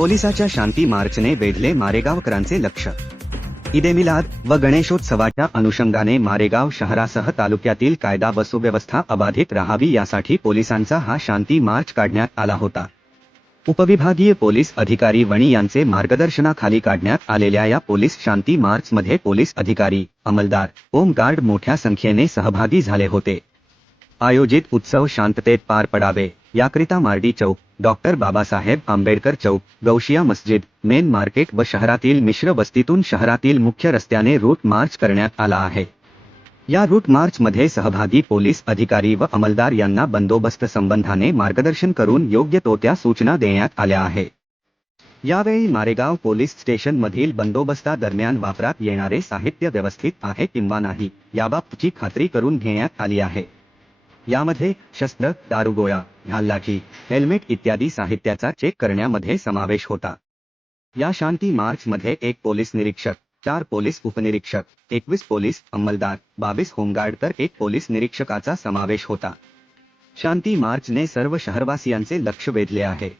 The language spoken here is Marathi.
पोलिसाच्या शांती मार्चने वेधले मारेगावकरांचे लक्ष। ईदे मिलाद व गणेशोत्सवाच्या अनुषंगाने मारेगाव शहरासह तालुक्यातील कायदा व सुव्यवस्था अबाधित राहावी यासाठी पोलिसांचा हा शांती मार्च काढण्यात आला होता। उपविभागीय पोलीस अधिकारी वणी यांचे मार्गदर्शनाखाली काढण्यात आलेल्या या पोलीस शांती मार्चमध्ये पोलीस अधिकारी, अंमलदार, होमगार्ड मोठ्या संख्येने सहभागी झाले होते। आयोजित उत्सव शांततेत पार पडावे याकरिता मार्डी चौक, डॉक्टर बाबासाहेब आंबेडकर चौक, गौशिया मस्जिद, मेन मार्केट व शहरातील मिश्र वस्तीतून शहरातील मुख्य रस्त्याने रूट मार्च करण्यात आला आहे। या रूट मार्चमध्ये सहभागी पोलीस अधिकारी व अंमलदार यांना बंदोबस्त संबंधाने मार्गदर्शन करून योग्य तो त्या सूचना देण्यात आल्या आहे। यावेळी मारेगाव पोलीस स्टेशन मधील बंदोबस्तादरम्यान वापरात येणारे साहित्य व्यवस्थित आहे किंवा नाही याबाबतची खात्री करून घेण्यात आली आहे। यामध्ये शस्त्र, दारुगोळा, ढाललाठी, हेल्मेट इत्यादी साहित्याचा चेक करण्यामध्ये समावेश होता। या शांती मार्चमध्ये 1 पोलीस निरीक्षक, 4 पोलीस उपनिरीक्षक, 21 पोलीस अंमलदार, 22 होमगार्ड तर 1 पोलीस निरीक्षकाचा समावेश होता। शांती मार्चने सर्व शहरवासियांचे लक्ष वेधले आहे।